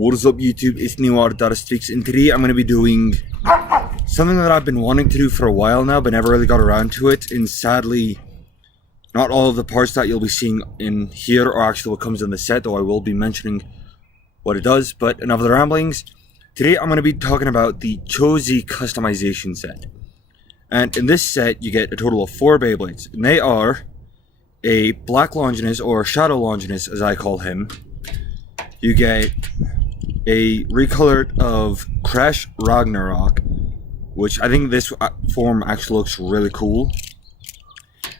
What is up YouTube, it's Streaks, and today I'm going to be doing something that I've been wanting to do for a while now, but never really got around to it, and sadly, not all of the parts that you'll be seeing in here are actually what comes in the set, though I will be mentioning what it does, but enough of the ramblings. Today I'm going to be talking about the Cho Z Customization Set. And in this set, you get a total of 4 Beyblades, and they are a Black Longinus, or Shadow Longinus as I call him. You get a recolored of Crash Ragnarok, which I think this form actually looks really cool.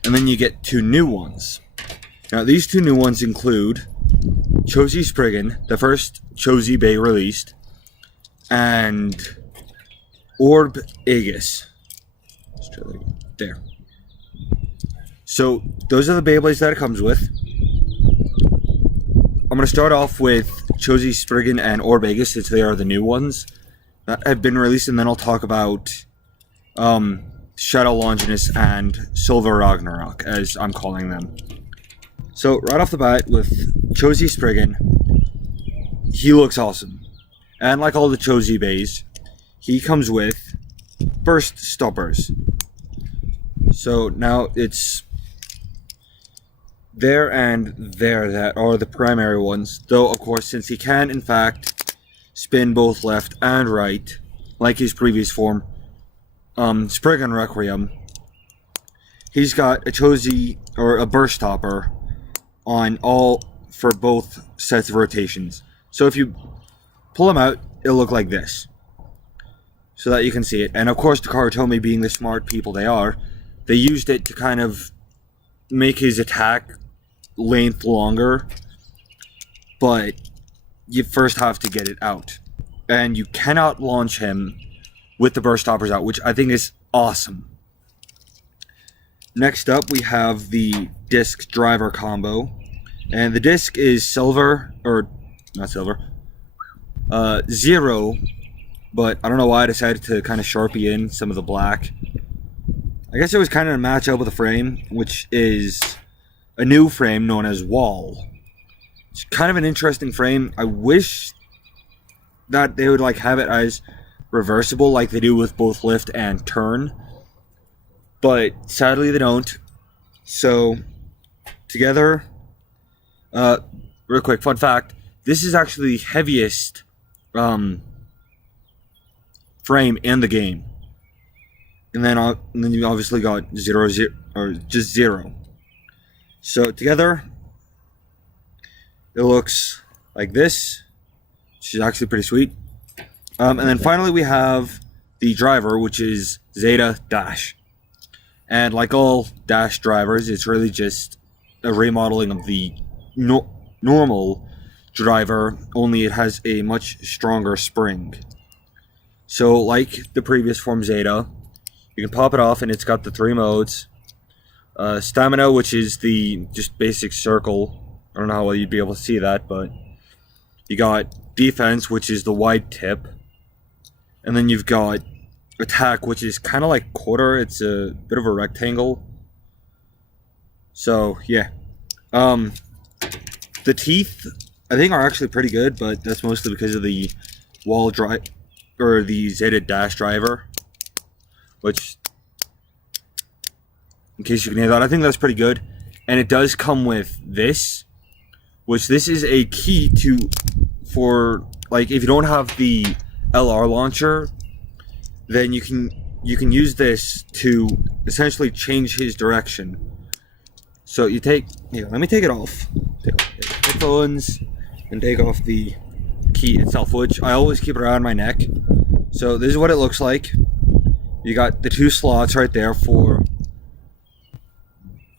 And then you get 2 new ones. Now these 2 new ones include Cho Z Spriggan, the first Cho Z Bay released, and Orb Aegis. Let's try that again. There. So those are the Beyblades that it comes with. I'm going to start off with Cho Z Spriggan and Orb Aegis, since they are the new ones that have been released, and then I'll talk about Shadow Longinus and Silver Ragnarok, as I'm calling them. So right off the bat with Cho Z Spriggan, he looks awesome. And like all the Cho Z Bays, he comes with burst stoppers. So now it's there and there that are the primary ones, though of course since he can in fact spin both left and right like his previous form, Spriggan Requiem, he's got a Cho Z or a burst stopper on all for both sets of rotations. So if you pull them out, it'll look like this, so that you can see it. And of course the Karatomi, being the smart people they are, they used it to kind of make his attack length longer, but you first have to get it out, and you cannot launch him with the burst stoppers out, which I think is awesome. Next up we have the disc driver combo, and the disc is silver, or not silver, 0, but I don't know why I decided to kind of Sharpie in some of the black. I guess it was kind of a match up with the frame, which is a new frame known as Wall. It's kind of an interesting frame. I wish that they would like have it as reversible like they do with both lift and turn, but sadly they don't. So together, real quick fun fact, this is actually the heaviest frame in the game. And then you obviously got 0, or just 0. So together, it looks like this, which is actually pretty sweet. And then finally we have the driver, which is Zeta Dash. And like all Dash drivers, it's really just a remodeling of the normal driver, only it has a much stronger spring. So like the previous form Zeta, you can pop it off and it's got the 3 modes. Stamina, which is the just basic circle. I don't know how well you'd be able to see that, but you got defense, which is the wide tip. And then you've got attack, which is kind of like quarter. It's a bit of a rectangle. So yeah. The teeth, I think, are actually pretty good, but that's mostly because of the wall drive, or the Zeta Dash driver, which, in case you can hear that, I think that's pretty good. And it does come with this, which this is a key to, for like if you don't have the LR launcher, then you can use this to essentially change his direction. So you take, here, let me take it off. Take off the headphones and take off the key itself, which I always keep around my neck. So this is what it looks like. You got the 2 slots right there for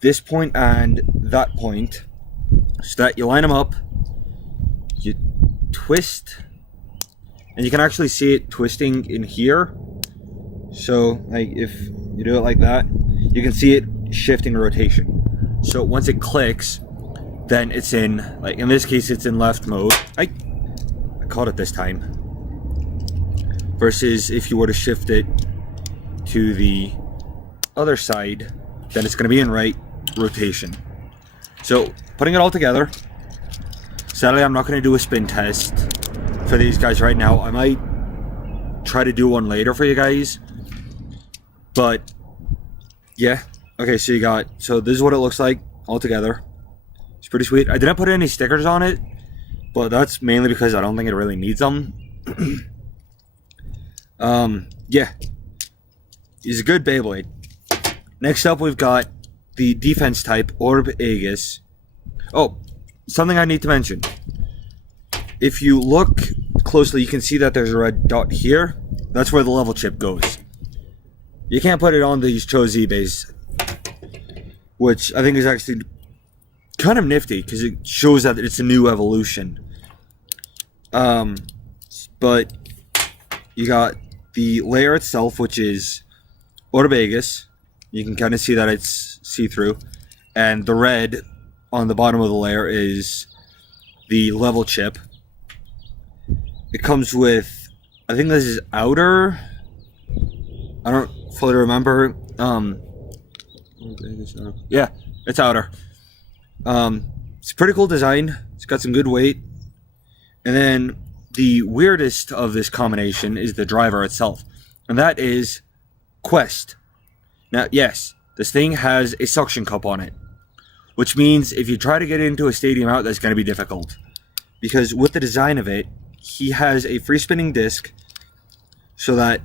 this point and that point, so that you line them up, you twist, and you can actually see it twisting in here. So like if you do it like that, you can see it shifting rotation. So once it clicks, then it's in, like in this case it's in left mode. I caught it this time. Versus if you were to shift it to the other side, then it's going to be in right rotation. So putting it all together, sadly I'm not going to do a spin test for these guys right now. I might try to do one later for you guys. But yeah. Okay, so this is what it looks like all together. It's pretty sweet. I didn't put any stickers on it, but that's mainly because I don't think it really needs them. Yeah. He's a good Beyblade. Next up, we've got the defense type Orb Aegis. Oh, something I need to mention. If you look closely, you can see that there's a red dot here. That's where the level chip goes. You can't put it on these Cho Z base, which I think is actually kind of nifty because it shows that it's a new evolution. But you got the layer itself, which is Orb Aegis. You can kind of see that it's see-through, and the red on the bottom of the layer is the level chip. It comes with, I think this is outer. I don't fully remember. Yeah, it's outer. It's a pretty cool design. It's got some good weight. And then the weirdest of this combination is the driver itself, and that is Quest. Now, yes, this thing has a suction cup on it, which means if you try to get into a stadium out, that's going to be difficult. Because with the design of it, he has a free spinning disc, so that,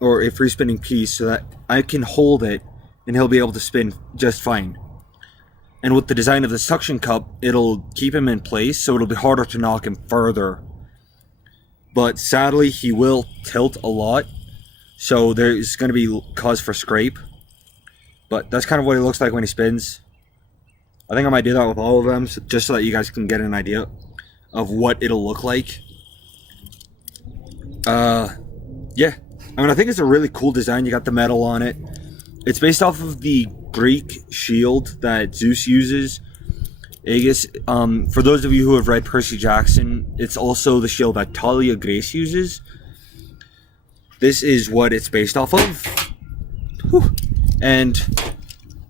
or a free spinning piece, so that I can hold it and he'll be able to spin just fine. And with the design of the suction cup, it'll keep him in place, so it'll be harder to knock him further. But sadly, he will tilt a lot, so there's going to be cause for scrape. But that's kind of what he looks like when he spins. I think I might do that with all of them, just so that you guys can get an idea of what it'll look like. Yeah. I mean, I think it's a really cool design. You got the metal on it. It's based off of the Greek shield that Zeus uses. Aegis. For those of you who have read Percy Jackson, it's also the shield that Talia Grace uses. This is what it's based off of. Whew. And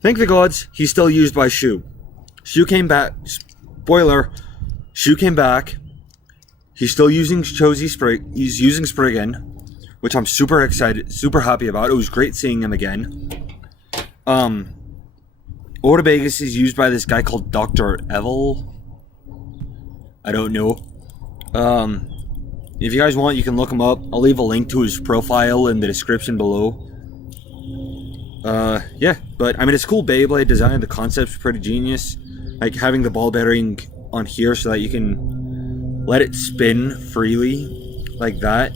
thank the gods, he's still used by Shu. Shu came back. Spoiler. Shu came back. He's still using Cho Z Sprig. He's using Spriggan, which I'm super excited, super happy about. It was great seeing him again. Orb Aegis is used by this guy called Dr. Evil. I don't know. If you guys want, you can look him up. I'll leave a link to his profile in the description below. Yeah, but I mean, it's cool Beyblade design. The concept's pretty genius. Like having the ball bearing on here so that you can let it spin freely like that,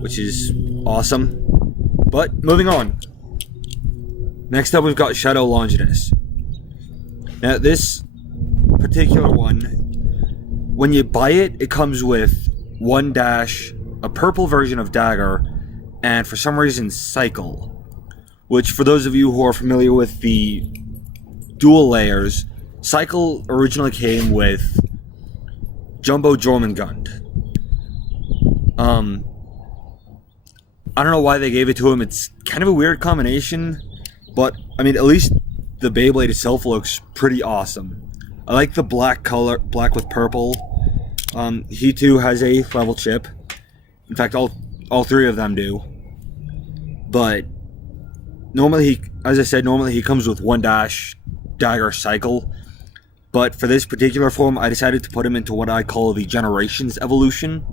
which is awesome. But moving on. Next up, we've got Shadow Longinus. Now, this particular one, when you buy it, it comes with one dash, a purple version of Dagger, and for some reason, Cycle. Which, for those of you who are familiar with the dual layers, Cycle originally came with Jumbo Jormungand. I don't know why they gave it to him. It's kind of a weird combination, but I mean, at least the Beyblade itself looks pretty awesome. I like the black color, black with purple. He too has a level chip. In fact, all three of them do. But normally, as I said, he comes with one dash, Dagger, Cycle. But for this particular form, I decided to put him into what I call the Generations evolution,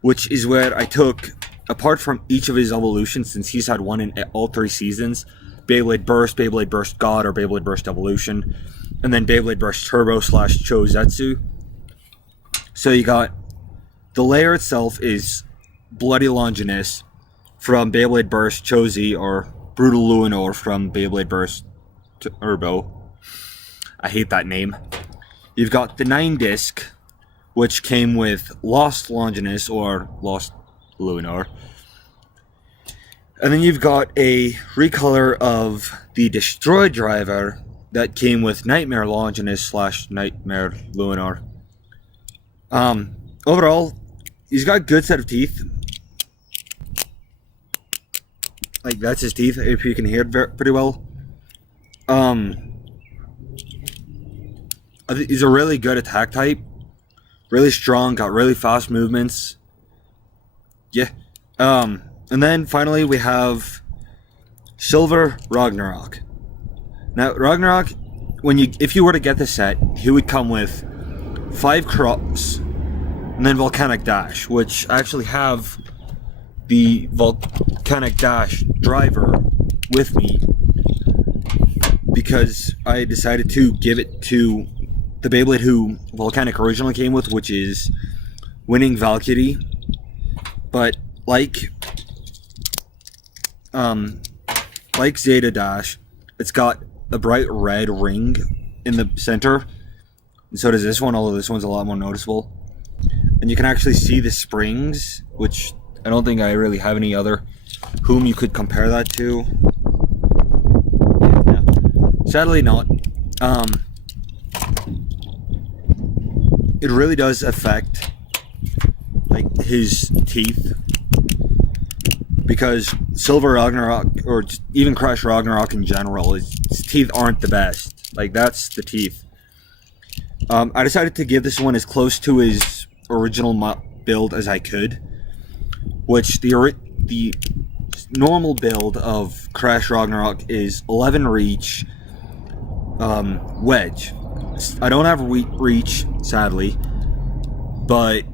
which is where I took, apart from each of his evolutions, since he's had one in all 3 seasons, Beyblade Burst God, or Beyblade Burst Evolution, and then Beyblade Burst Turbo / Cho Zetsu. So you got, the layer itself is Bloody Longinus from Beyblade Burst Cho Z, or Brutal Luinor from Beyblade Burst Turbo. I hate that name. You've got the 9-disc, which came with Lost Longinus, or Lost Luinor. And then you've got a recolor of the Destroy Driver that came with Nightmare Longinus / Nightmare Luinor. Overall, he's got a good set of teeth. Like, that's his teeth, if you can hear it pretty well. He's a really good attack type. Really strong, got really fast movements. Yeah. And then finally we have Silver Ragnarok. Now Ragnarok, if you were to get the set, he would come with 5 crops and then Volcanic Dash, which I actually have the Volcanic Dash driver with me because I decided to give it to the Beyblade who Volcanic originally came with, which is Winning Valkyrie. But like Zeta Dash, it's got a bright red ring in the center, and so does this one, although this one's a lot more noticeable. And you can actually see the springs, which I don't think I really have any other whom you could compare that to. Yeah, no. Sadly not. It really does affect like his teeth, because Silver Ragnarok, or even Crash Ragnarok in general, his teeth aren't the best. Like, that's the teeth. I decided to give this one as close to his original build as I could, which the normal build of Crash Ragnarok is 11 reach, wedge. I don't have reach, sadly, but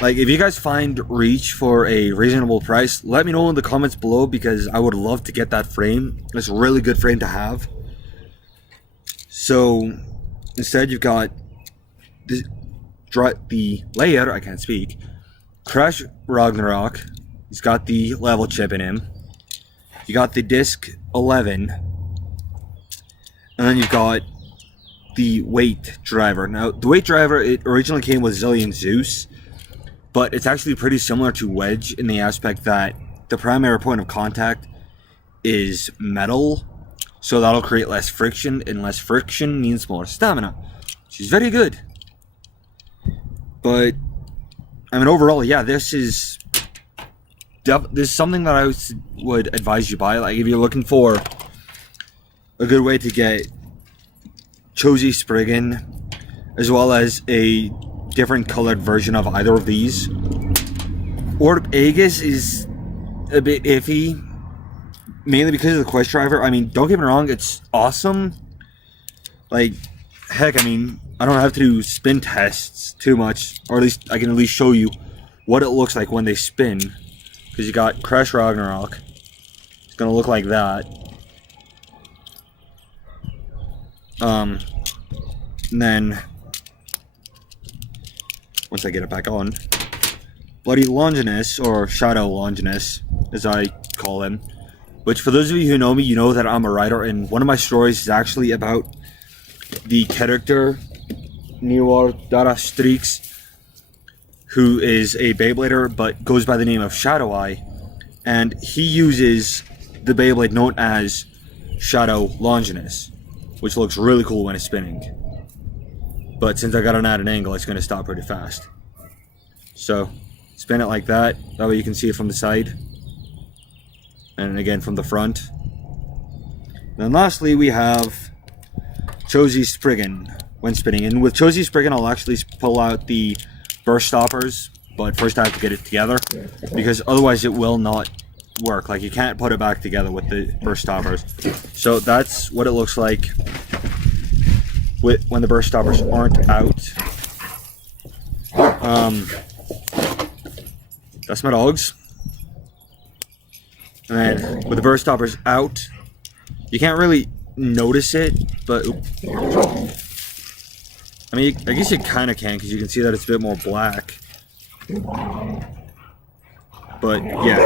like, if you guys find reach for a reasonable price, let me know in the comments below, because I would love to get that frame. It's a really good frame to have. So instead, you've got the layout, I can't speak, Crash Ragnarok. He's got the level chip in him. You got the disc 11, and then you've got the weight driver. Now, the weight driver, it originally came with Zillion Zeus, but it's actually pretty similar to Wedge in the aspect that the primary point of contact is metal, so that'll create less friction, and less friction means more stamina, which is very good. But I mean, overall, yeah, this is something that I would advise you buy. Like, if you're looking for a good way to get Cho Z Spriggan, as well as a different colored version of either of these. Orb Aegis is a bit iffy, mainly because of the quest driver. I mean, don't get me wrong, it's awesome. Like, heck, I mean, I don't have to do spin tests too much, or at least I can at least show you what it looks like when they spin. Because you got Crash Ragnarok. It's gonna look like that. And then once I get it back on, Bloody Longinus, or Shadow Longinus, as I call him, which, for those of you who know me, you know that I'm a writer, and one of my stories is actually about the character Nior Darastrix, who is a Beyblader but goes by the name of Shadow Eye, and he uses the Beyblade known as Shadow Longinus, which looks really cool when it's spinning. But since I got it at an angle, it's going to stop pretty fast. So, spin it like that. That way you can see it from the side. And again from the front. And then lastly, we have Cho Z Spriggan when spinning. And with Cho Z Spriggan, I'll actually pull out the burst stoppers. But first I have to get it together, because otherwise it will not work. Like, you can't put it back together with the burst stoppers. So that's what it looks like when the burst stoppers aren't out. That's my dogs. And then with the burst stoppers out, you can't really notice it, but I mean, I guess you kind of can, because you can see that it's a bit more black. But yeah.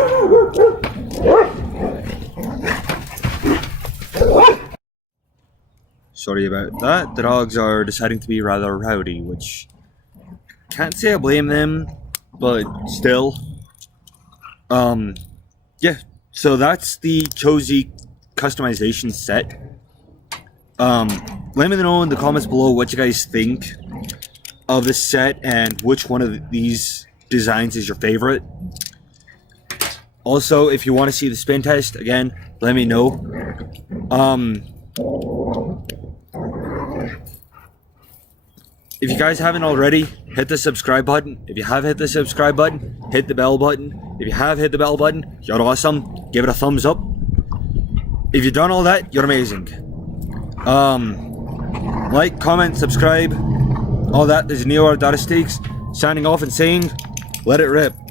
Sorry about that. The dogs are deciding to be rather rowdy, which can't say I blame them, but still. Yeah. So that's the Cho Z Customization Set. Let me know in the comments below what you guys think of this set and which one of these designs is your favorite. Also, if you want to see the spin test, again, let me know. If you guys haven't already, hit the subscribe button. If you have hit the subscribe button, hit the bell button. If you have hit the bell button, you're awesome. Give it a thumbs up. If you've done all that, you're amazing. Like, comment, subscribe, all that. This is Neo Data Stakes signing off and saying, let it rip.